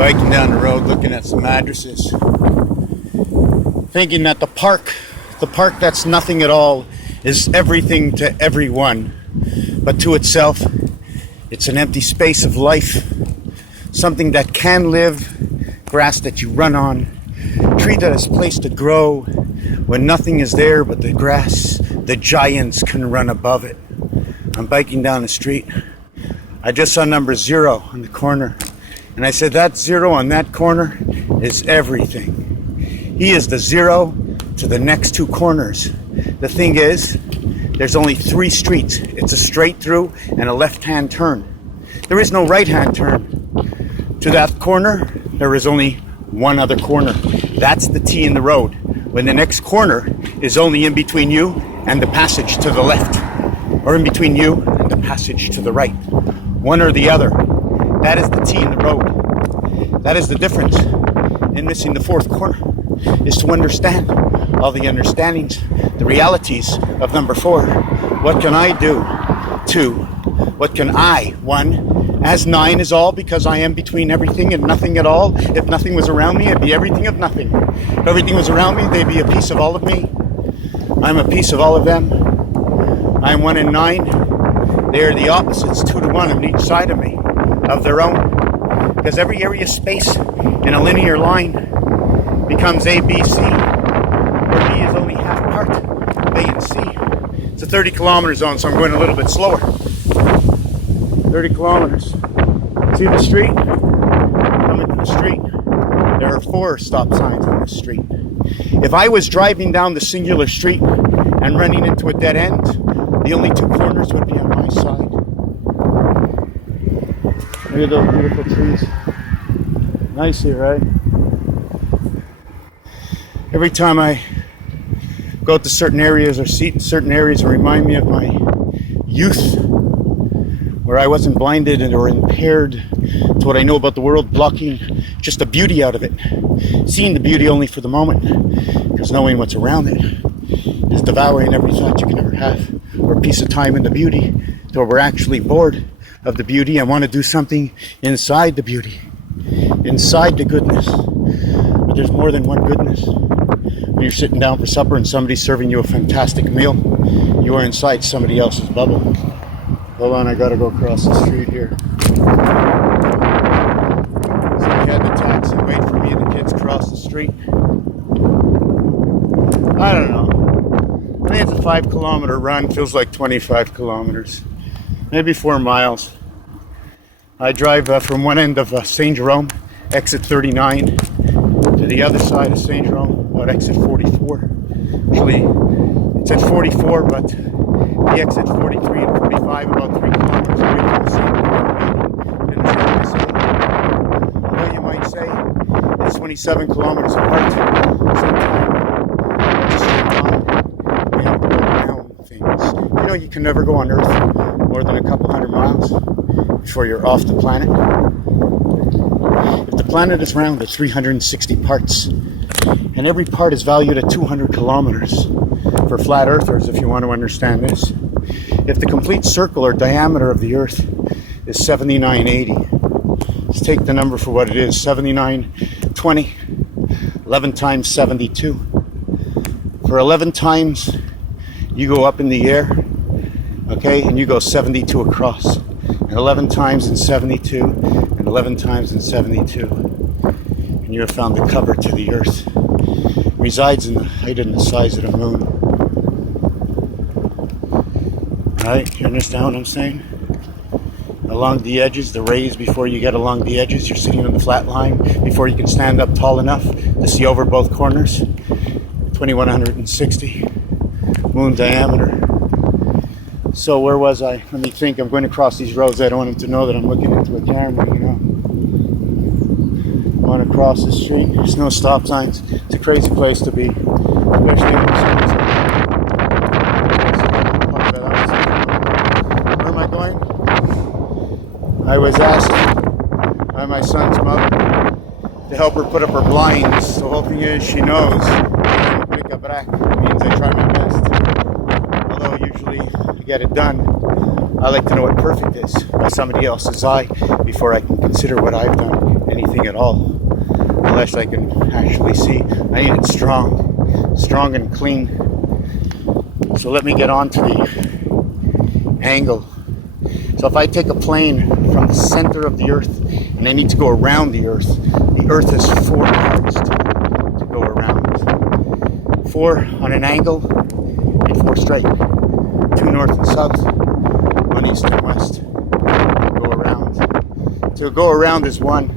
Biking down the road looking at some addresses, thinking that the park that's nothing at all, is everything to everyone, but to itself it's an empty space of life, something that can live, grass that you run on, tree that is placed to grow when nothing is there but the grass. The giants can run above it. I'm biking down the street. I just saw number 0 on the corner, and I said, that 0 on that corner is everything. He is the 0 to the next 2 corners. The thing is, there's only 3 streets. It's a straight through and a left-hand turn. There is no right-hand turn. To that corner, there is only one other corner. That's the T in the road. When the next corner is only in between you and the passage to the left, or in between you and the passage to the right. One or the other. That is the T in the road. That is the difference in missing the 4th corner, is to understand all the understandings, the realities of number 4. What can I do? 2. What can I? 1. As 9 is all, because I am between everything and nothing at all. If nothing was around me, I'd be everything of nothing. If everything was around me, they'd be a piece of all of me. I'm a piece of all of them. I'm 1 and 9. They are the opposites, 2 to 1 on each side of me, of their own. Because every area of space in a linear line becomes A, B, C, where B is only half part of A and C. It's a 30 kilometer zone, so I'm going a little bit slower. 30 kilometers. See the street? Coming to the street. There are 4 stop signs on this street. If I was driving down the singular street and running into a dead end, the only 2 corners would be on my side. Look at those beautiful trees. Nice here, right? Every time I go to certain areas or see certain areas, remind me of my youth, where I wasn't blinded or impaired to what I know about the world, blocking just the beauty out of it. Seeing the beauty only for the moment, because knowing what's around it is devouring every thought you can ever have, or a piece of time in the beauty, to where we're actually bored of the beauty and want to do something inside the beauty, inside the goodness. But there's more than one goodness. When you're sitting down for supper and somebody's serving you a fantastic meal, you are inside somebody else's bubble. Hold on, I gotta go across the street here. Somebody had the taxi wait for me and the kids cross the street. I don't know. I think it's a 5 kilometer run, feels like 25 kilometers. Maybe 4 miles. I drive from one end of St. Jerome, exit 39, to the other side of St. Jerome, about exit 44. Actually, it's at 44, but the exit 43 and 45, about 3 kilometers away from the same building. Although you might say it's 27 kilometers apart. Sometimes we have to go around things. You know, you can never go on Earth more than a couple 100 miles before you're off the planet. If the planet is round, it's 360 parts, and every part is valued at 200 kilometers. For flat earthers, if you want to understand this, if the complete circle or diameter of the Earth is 7980, let's take the number for what it is, 7920, 11 times 72. For 11 times you go up in the air, okay, and you go 72 across, and 11 times in 72, and 11 times in 72, and you have found the cover to the Earth. It resides in the height and the size of the moon. Right, you understand what I'm saying? Along the edges, the rays, before you get along the edges, you're sitting on the flat line before you can stand up tall enough to see over both corners. 2160 moon diameter. So where was I? Let me think. I'm going to cross these roads. I don't want them to know that I'm looking into a camera, you know. I want to cross the street. There's no stop signs. It's a crazy place to be, especially when someone's. Where am I going? I was asked by my son's mother to help her put up her blinds. The whole thing is, she knows it means I try my best. Although usually I get it done, I like to know what perfect is by somebody else's eye before I can consider what I've done, anything at all. Unless I can actually see. I need it strong and clean. So let me get on to the angle. So if I take a plane from the center of the earth and I need to go around the earth has 4 parts to go around. 4 on an angle and 4 straight. 2 north and south, 1 east and west. Go around. To go around is 1.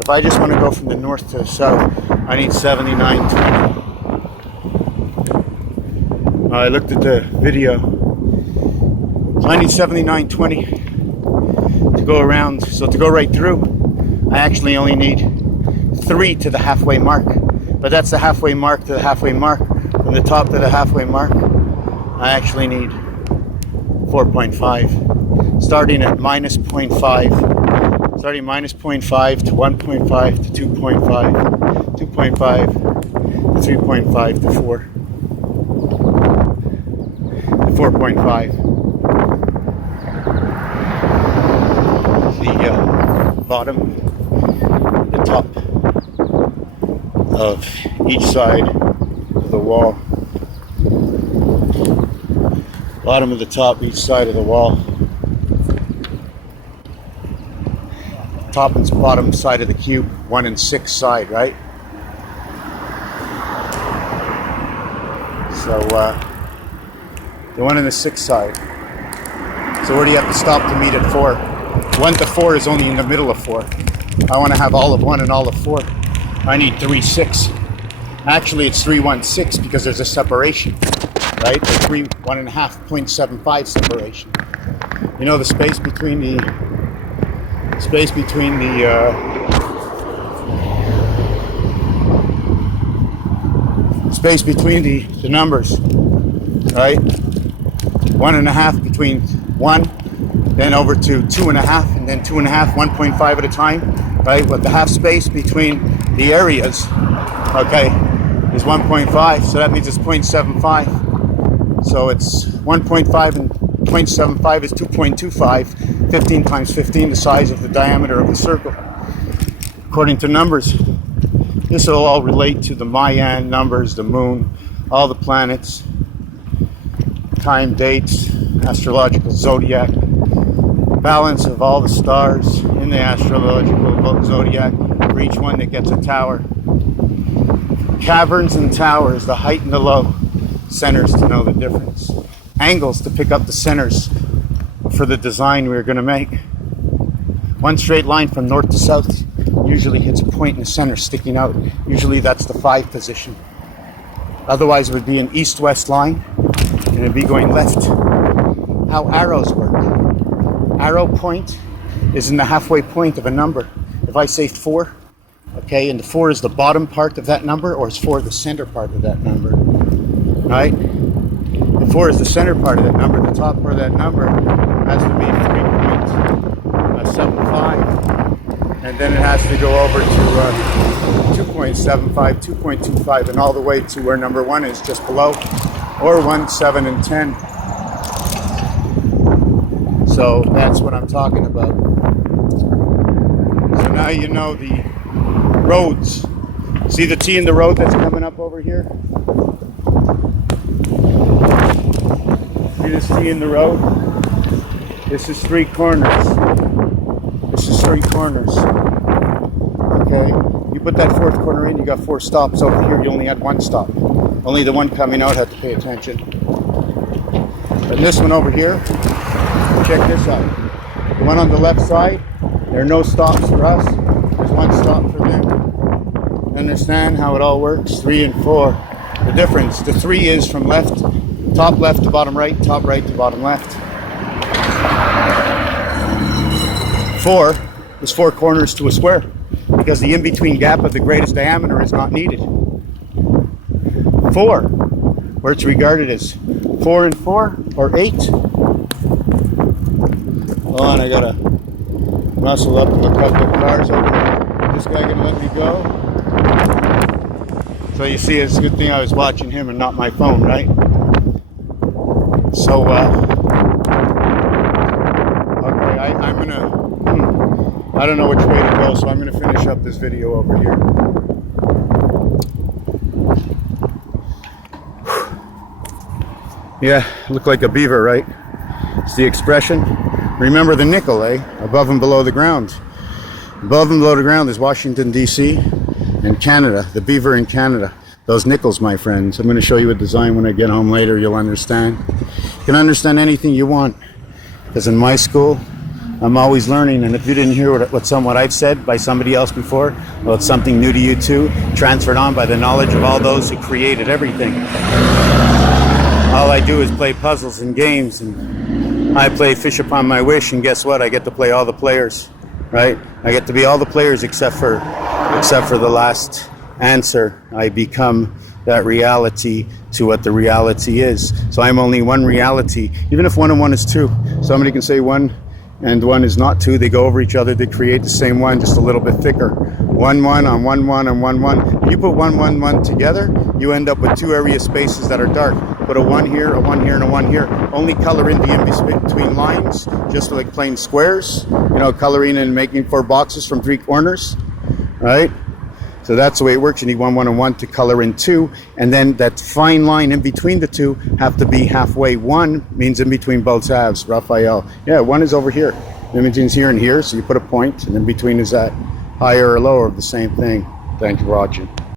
If I just want to go from the north to the south, I need 79.20. I looked at the video. So I need 79.20 to go around. So to go right through, I actually only need 3 to the halfway mark. But that's the halfway mark to the halfway mark. From the top to the halfway mark, I actually need 4.5. Starting at minus 0.5. Starting minus 0.5 to 1.5 to 2.5, 2.5 to 3.5 to 4, to 4.5. The bottom, the top of each side of the wall. Bottom of the top, each side of the wall. Top and bottom side of the cube, 1 and 6 side, right? So the 1 and the 6 side. So where do you have to stop to meet at 4? 1 to 4 is only in the middle of 4. I want to have all of 1 and all of 4. I need 3, 6. Actually, it's 3, 1, 6 because there's a separation, right? The 3, 1.5, 0.75 separation. You know the space between the numbers, right? 1.5 between 1, then over to 2.5, and then 2.5, 1.5 at a time, right? But the half space between the areas, okay, is 1.5, so that means it's 0.75. So it's 1.5 and 0.75 is 2.25. 15 times 15, the size of the diameter of the circle. According to numbers, this will all relate to the Mayan numbers, the moon, all the planets, time, dates, astrological zodiac, balance of all the stars in the astrological zodiac for each one that gets a tower. Caverns and towers, the height and the low, centers to know the difference. Angles to pick up the centers for the design we're going to make. One straight line from north to south usually hits a point in the center sticking out. Usually that's the 5 position. Otherwise it would be an east-west line and it'd be going left. How arrows work. Arrow point is in the halfway point of a number. If I say 4, okay, and the 4 is the bottom part of that number, or is 4 the center part of that number, right? If 4 is the center part of that number, the top part of that number has to be 3.75, and then it has to go over to 2.75, 2.25, and all the way to where number 1 is, just below, or 1, 7, and 10. So that's what I'm talking about. So now you know the roads. See the T in the road that's coming up over here? See this T in the road? This is 3 corners. This is 3 corners. Okay? You put that 4th corner in, you got 4 stops. Over here, you only had 1 stop. Only the one coming out had to pay attention. And this one over here, check this out. The one on the left side, there are no stops for us. There's 1 stop for them. Understand how it all works? 3 and 4. The difference, the 3 is from top left to bottom right, top right to bottom left. 4 is 4 corners to a square because the in-between gap of the greatest diameter is not needed. 4, where it's regarded as 4 and 4 or 8. Hold on, I gotta muscle up to a couple of cars over here. This guy gonna let me go? So you see, it's a good thing I was watching him and not my phone, right? So I don't know which way to go, so I'm gonna finish up this video over here. Yeah, look like a beaver, right? It's the expression. Remember the nickel, eh? Above and below the ground. Above and below the ground is Washington, D.C. and Canada, the beaver in Canada. Those nickels, my friends. I'm going to show you a design when I get home later. You'll understand. You can understand anything you want. Because in my school, I'm always learning. And if you didn't hear what I've said by somebody else before, well, it's something new to you too, transferred on by the knowledge of all those who created everything. All I do is play puzzles and games, and I play fish upon my wish, and guess what? I get to play all the players, right? I get to be all the players except for the last answer. I become that reality to what the reality is. So I'm only one reality, even if 1 and 1 is 2. Somebody can say 1 and 1 is not 2. They go over each other, they create the same one, just a little bit thicker. 1 1 on 1 1 and 1 1. When you put 1 1 1 together, you end up with 2 area spaces that are dark. Put a 1 here, a 1 here, and a 1 here. Only color in the in-between lines, just like plain squares. You know, coloring and making 4 boxes from 3 corners, right? So that's the way it works. You need 1 1 and 1 to color in 2, and then that fine line in between the 2 have to be halfway. 1 means in between both halves. Raphael. Yeah, 1 is over here. In between's here and here, so you put a point, and in between is that higher or lower of the same thing. Thank you for watching.